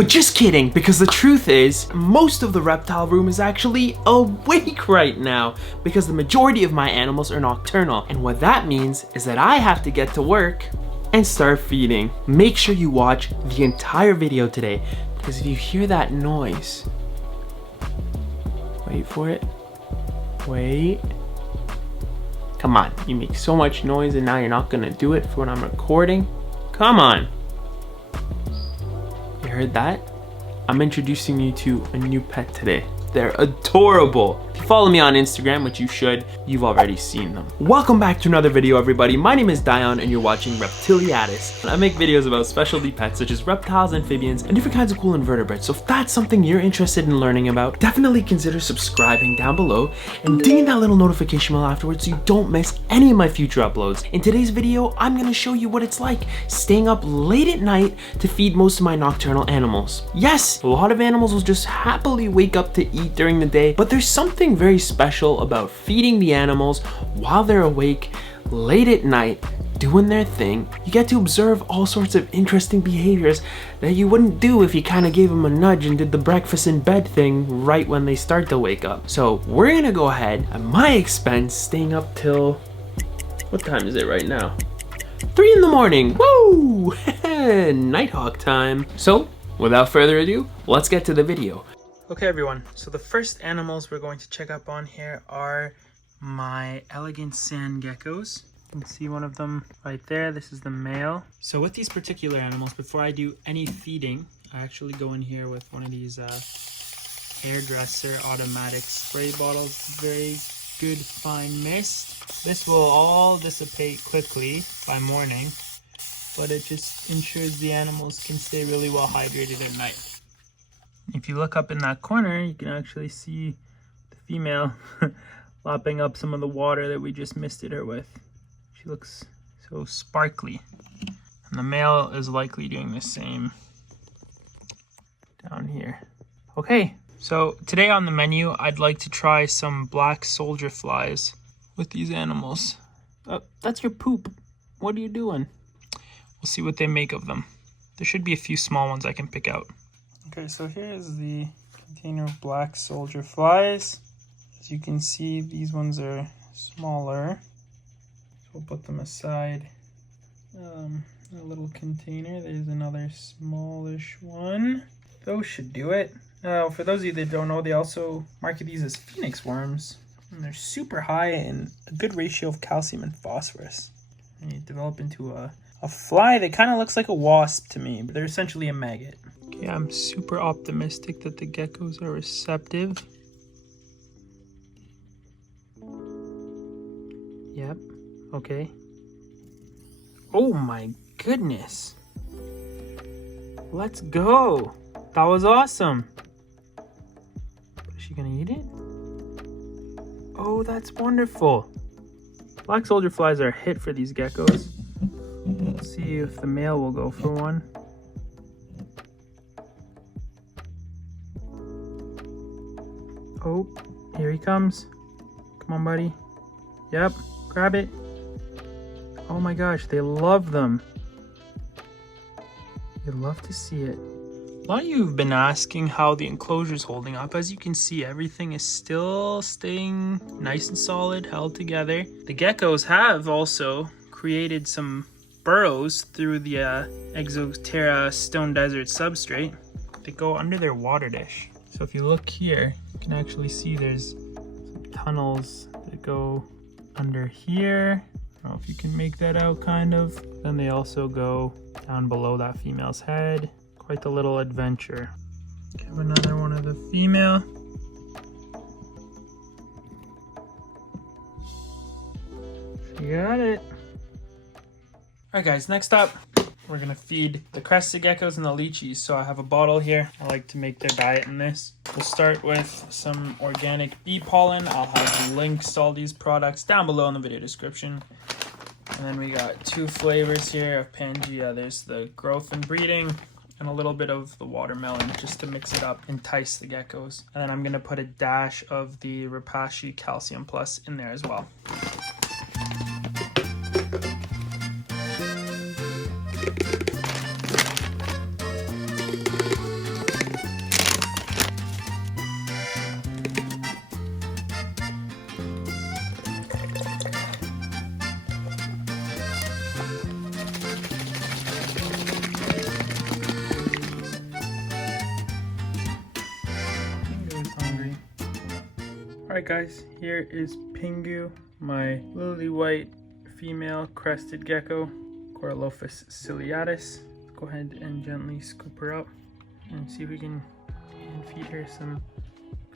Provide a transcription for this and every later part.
But just kidding, because the truth is, most of the reptile room is actually awake right now, because the majority of my animals are nocturnal, and what that means is that I have to get to work and start feeding. Make sure you watch the entire video today, because if you hear that noise, wait for it, wait. Come on, you make so much noise and now you're not gonna do it for when I'm recording. Come on. You heard that? I'm introducing you to a new pet today. They're adorable. If you follow me on Instagram, which you should, you've already seen them. Welcome back to another video, everybody. My name is Dion and you're watching Reptiliatus. I make videos about specialty pets such as reptiles, amphibians, and different kinds of cool invertebrates. So if that's something you're interested in learning about, definitely consider subscribing down below and dinging that little notification bell afterwards so you don't miss any of my future uploads. In today's video, I'm gonna show you what it's like staying up late at night to feed most of my nocturnal animals. Yes, a lot of animals will just happily wake up to eat during the day, but there's something very special about feeding the animals while they're awake late at night doing their thing. You get to observe all sorts of interesting behaviors that you wouldn't do if you kind of gave them a nudge and did the breakfast in bed thing right when they start to wake up. So we're gonna go ahead at my expense, staying up till, what time is it right now? 3 in the morning. Woo! Nighthawk time. So without further ado, let's get to the video. Okay everyone, so the first animals we're going to check up on here are my elegant sand geckos. You can see one of them right there. This is the male. So with these particular animals, before I do any feeding, I actually go in here with one of these hairdresser automatic spray bottles. Very good fine mist. This will all dissipate quickly by morning, but it just ensures the animals can stay really well hydrated at night. If you look up in that corner, you can actually see the female lapping up some of the water that we just misted her with. She looks so sparkly. And the male is likely doing the same down here. Okay, so today on the menu, I'd like to try some black soldier flies with these animals. Oh, that's your poop. What are you doing? We'll see what they make of them. There should be a few small ones I can pick out. Okay, so here is the container of black soldier flies. As you can see, these ones are smaller. So we'll put them aside. A little container. There's another smallish one. Those should do it. Now, for those of you that don't know, they also market these as phoenix worms. And they're super high in a good ratio of calcium and phosphorus. And you develop into a fly that kind of looks like a wasp to me, but they're essentially a maggot. Okay, I'm super optimistic that the geckos are receptive. Yep, okay. Oh my goodness. Let's go. That was awesome. Is she gonna eat it? Oh, that's wonderful. Black soldier flies are a hit for these geckos. Let's see if the male will go for one. Oh, here he comes. Come on, buddy. Yep, grab it. Oh my gosh, they love them. They love to see it. A lot of you have been asking how the enclosure is holding up. As you can see, everything is still staying nice and solid, held together. The geckos have also created some burrows through the Exoterra stone desert substrate that go under their water dish. So if you look here, you can actually see there's some tunnels that go under here. I don't know if you can make that out, kind of. Then they also go down below that female's head. Quite the little adventure. Have another one of the female. She got it. Alright guys, next up, we're gonna feed the crested geckos and the leachies. So I have a bottle here. I like to make their diet in this. We'll start with some organic bee pollen. I'll have links to all these products down below in the video description. And then we got 2 flavors here of Pangea. There's the growth and breeding and a little bit of the watermelon just to mix it up, entice the geckos. And then I'm gonna put a dash of the Repashy Calcium Plus in there as well. Alright guys, here is Pingu, my lily white female crested gecko, Correlophus ciliatus. Let's go ahead and gently scoop her up and see if we can feed her some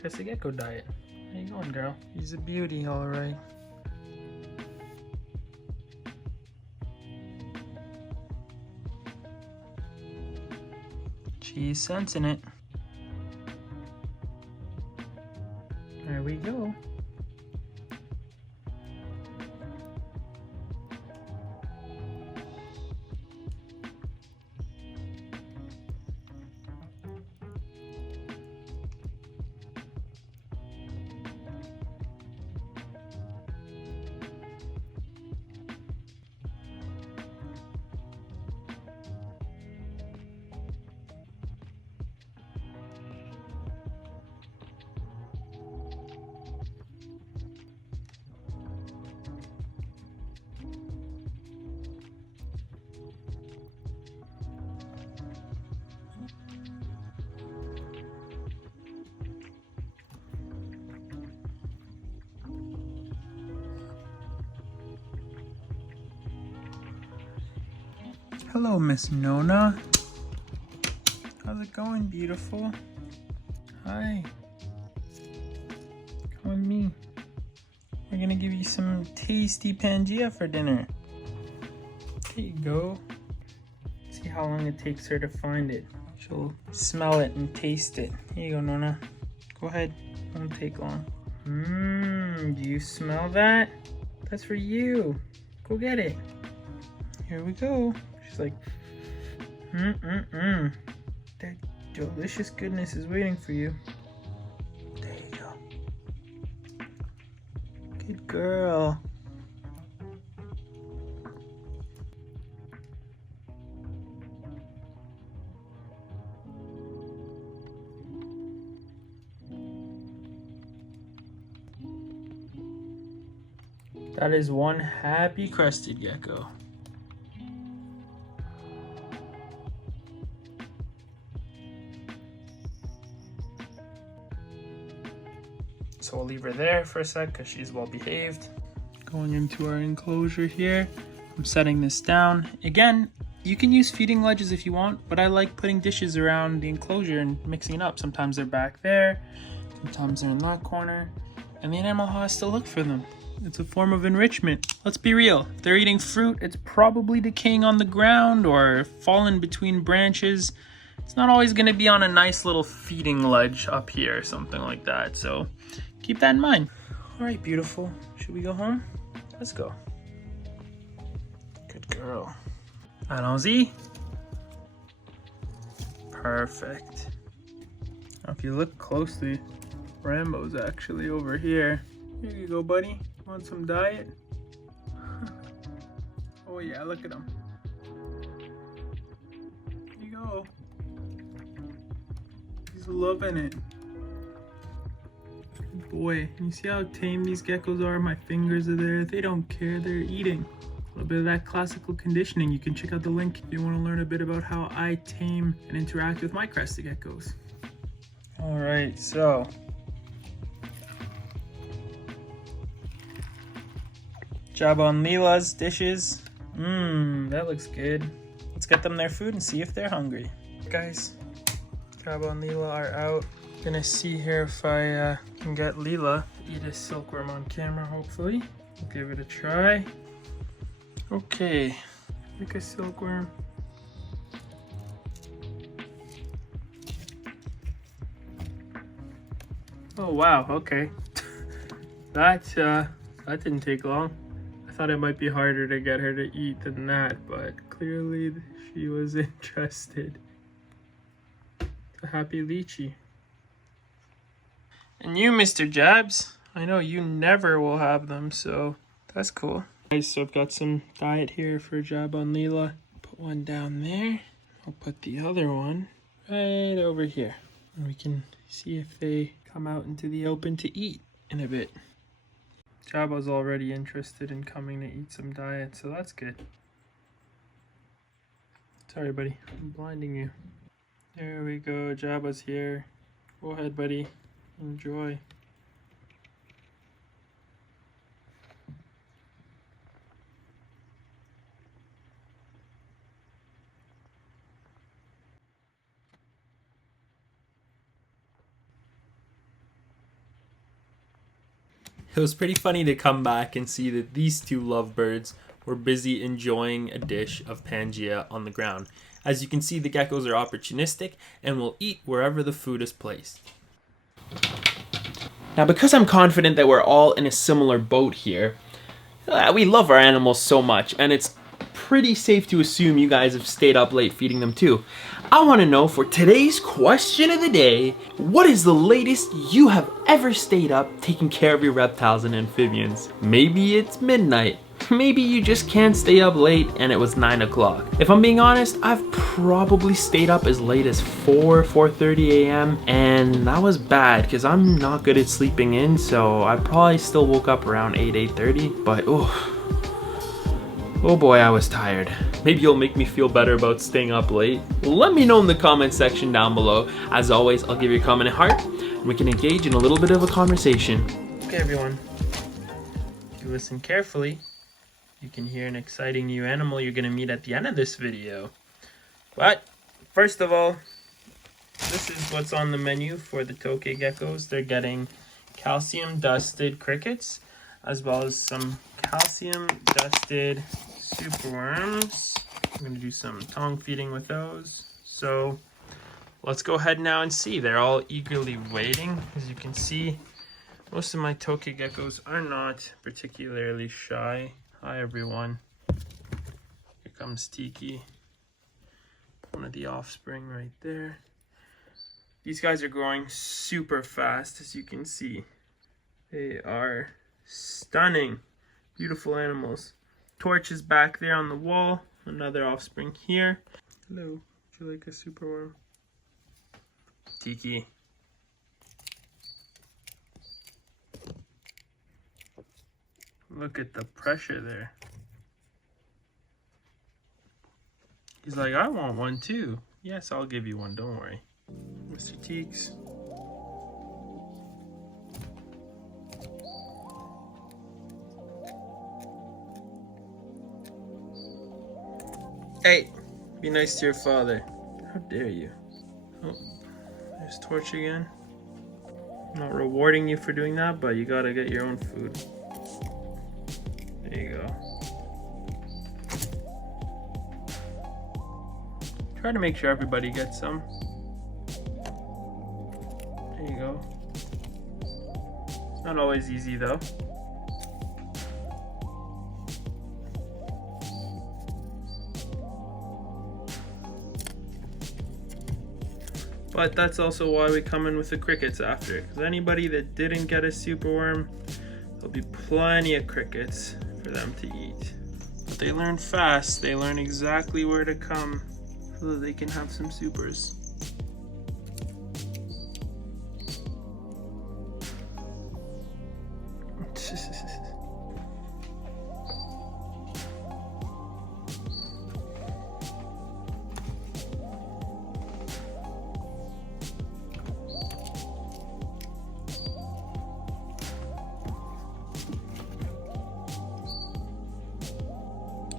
Crested Gecko diet. How you going, girl? She's a beauty, alright. She's sensing it. There we go. Hello, Miss Nona. How's it going, beautiful? Hi. Come with me. We're gonna give you some tasty Pangea for dinner. There you go. See how long it takes her to find it. She'll smell it and taste it. Here you go, Nona. Go ahead. Won't take long. Do you smell that? That's for you. Go get it. Here we go. She's like, that delicious goodness is waiting for you. There you go. Good girl. That is one happy crested gecko. So we'll leave her there for a sec because she's well behaved. Going into our enclosure here. I'm setting this down. Again, you can use feeding ledges if you want, but I like putting dishes around the enclosure and mixing it up. Sometimes they're back there, sometimes they're in that corner, and the animal has to look for them. It's a form of enrichment. Let's be real. If they're eating fruit, it's probably decaying on the ground or fallen between branches. It's not always going to be on a nice little feeding ledge up here or something like that. So keep that in mind. All right, beautiful. Should we go home? Let's go. Good girl. Allons-y. Perfect. Now, if you look closely, Rambo's actually over here. Here you go, buddy. Want some diet? Oh yeah, look at him. Here you go. He's loving it. Good boy. You see how tame these geckos are? My fingers are there. They don't care. They're eating. A little bit of that classical conditioning. You can check out the link if you want to learn a bit about how I tame and interact with my crested geckos. All right, so job on Leela's dishes. That looks good. Let's get them their food and see if they're hungry. Guys, Jabba and Leela are out. Gonna see here if I can get Leela to eat a silkworm on camera, hopefully. We'll give it a try. Okay, like a silkworm. Oh wow, okay. That didn't take long. I thought it might be harder to get her to eat than that, but clearly she was interested. A happy lychee. And you, Mr. Jabs, I know you never will have them, so that's cool. Guys, so I've got some diet here for Jab on Leela. Put one down there. I'll put the other one right over here. And we can see if they come out into the open to eat in a bit. Jabba's already interested in coming to eat some diet, so that's good. Sorry, buddy. I'm blinding you. There we go. Jabba's here. Go ahead, buddy. Enjoy. It was pretty funny to come back and see that these two lovebirds were busy enjoying a dish of Pangea on the ground. As you can see, the geckos are opportunistic and will eat wherever the food is placed. Now, because I'm confident that we're all in a similar boat here, we love our animals so much, and it's pretty safe to assume you guys have stayed up late feeding them too. I want to know, for today's question of the day, what is the latest you have ever stayed up taking care of your reptiles and amphibians? Maybe it's midnight. Maybe you just can't stay up late and it was 9 o'clock. If I'm being honest, I've probably stayed up as late as 4:30 a.m. and that was bad because I'm not good at sleeping in, so I probably still woke up around 8:30, but oh boy, I was tired. Maybe you'll make me feel better about staying up late. Let me know in the comment section down below. As always, I'll give your comment a heart and we can engage in a little bit of a conversation. Okay everyone, if you listen carefully, you can hear an exciting new animal you're going to meet at the end of this video. But first of all, this is what's on the menu for the Tokay Geckos. They're getting calcium dusted crickets as well as some calcium dusted superworms. I'm going to do some tongue feeding with those. So let's go ahead now and see. They're all eagerly waiting. As you can see, most of my Tokay Geckos are not particularly shy. Hi everyone. Here comes Tiki. One of the offspring right there. These guys are growing super fast, as you can see. They are stunning. Beautiful animals. Torch is back there on the wall. Another offspring here. Hello, would you like a superworm? Tiki. Look at the pressure there. He's like, I want one too. Yes, I'll give you one, don't worry. Mr. Teeks. Hey, be nice to your father. How dare you? Oh, there's Torch again. I'm not rewarding you for doing that, but you gotta get your own food. There you go. Try to make sure everybody gets some. There you go. It's not always easy though. But that's also why we come in with the crickets after. Because anybody that didn't get a superworm, there'll be plenty of crickets for them to eat. But they learn fast. They learn exactly where to come so that they can have some supers.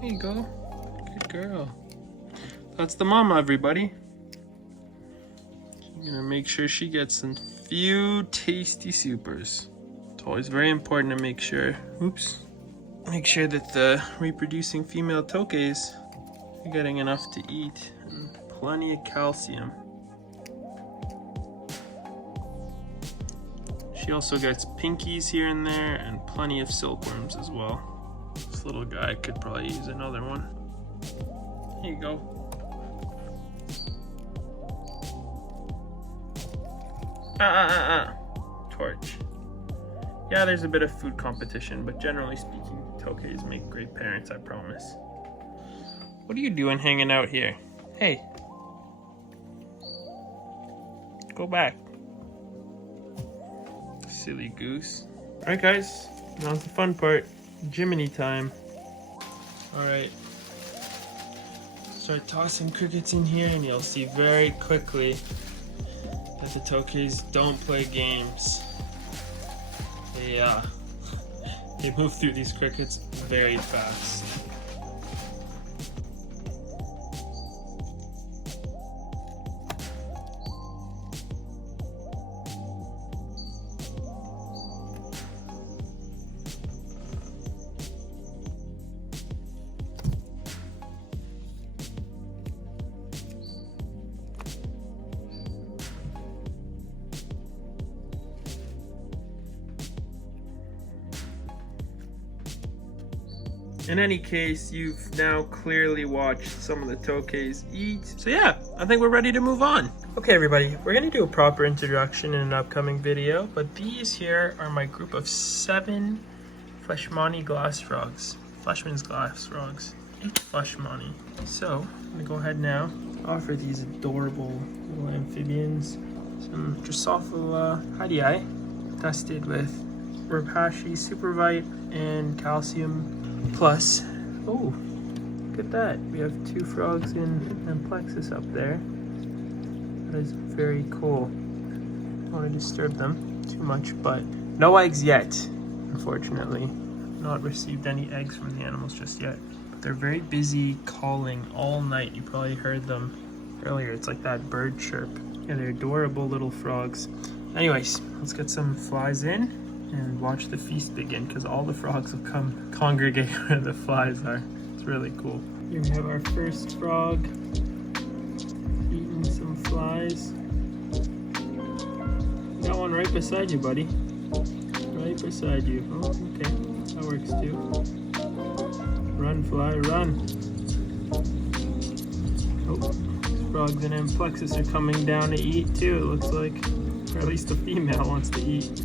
There you go. Good girl. That's the mama, everybody. I'm gonna make sure she gets a few tasty supers. It's always very important to make sure, make sure that the reproducing female tokays are getting enough to eat and plenty of calcium. She also gets pinkies here and there and plenty of silkworms as well. This little guy could probably use another one. Here you go. Torch. Yeah, there's a bit of food competition, but generally speaking, tokays make great parents, I promise. What are you doing hanging out here? Hey. Go back. Silly goose. Alright guys, now's the fun part. Jiminy time. Alright. Start tossing crickets in here and you'll see very quickly that the tokays don't play games. They move through these crickets very fast. in any case, you've now clearly watched some of the Tokays eat. So yeah, I think we're ready to move on. Okay everybody, we're gonna do a proper introduction in an upcoming video, but these here are my group of 7 fleischmanni glass frogs. Fleischmann's glass frogs. 8 fleischmanni. So, I'm gonna go ahead now, offer these adorable little amphibians some Drosophila hadii, tested with Repashy Supervite and Calcium Plus. Oh, look at that. We have 2 frogs in Amplexus up there. That is very cool. Don't want to disturb them too much, but no eggs yet, unfortunately. Not received any eggs from the animals just yet. But they're very busy calling all night. You probably heard them earlier. It's like that bird chirp. Yeah, they're adorable little frogs. Anyways, let's get some flies in and watch the feast begin, because all the frogs will come congregate where the flies are. It's really cool. Here we have our first frog eating some flies. Got one right beside you, buddy. Right beside you. Oh, okay. That works too. Run, fly, run. Oh, these frogs in Amplexus are coming down to eat too, it looks like. Or at least the female wants to eat.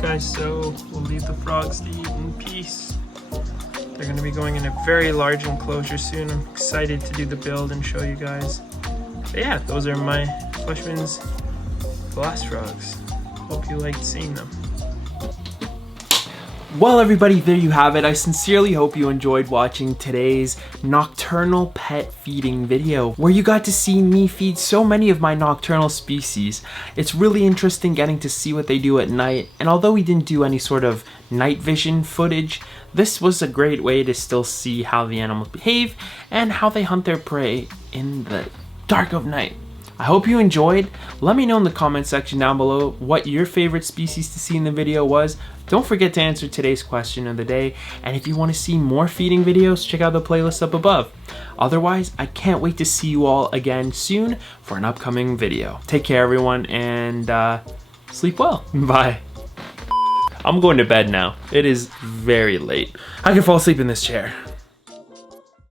Guys, so we'll leave the frogs to eat in peace. They're going to be going in a very large enclosure soon. I'm excited to do the build and show you guys. But yeah, those are my Fleischmann's glass frogs. Hope you liked seeing them. Well everybody, there you have it. I sincerely hope you enjoyed watching today's nocturnal pet feeding video, where you got to see me feed so many of my nocturnal species. It's really interesting getting to see what they do at night, and although we didn't do any sort of night vision footage, this was a great way to still see how the animals behave and how they hunt their prey in the dark of night. I hope you enjoyed. Let me know in the comment section down below what your favorite species to see in the video was. Don't forget to answer today's question of the day, and if you want to see more feeding videos, check out the playlist up above. Otherwise, I can't wait to see you all again soon for an upcoming video. Take care everyone, and sleep well. Bye. I'm going to bed now. It is very late. I can fall asleep in this chair.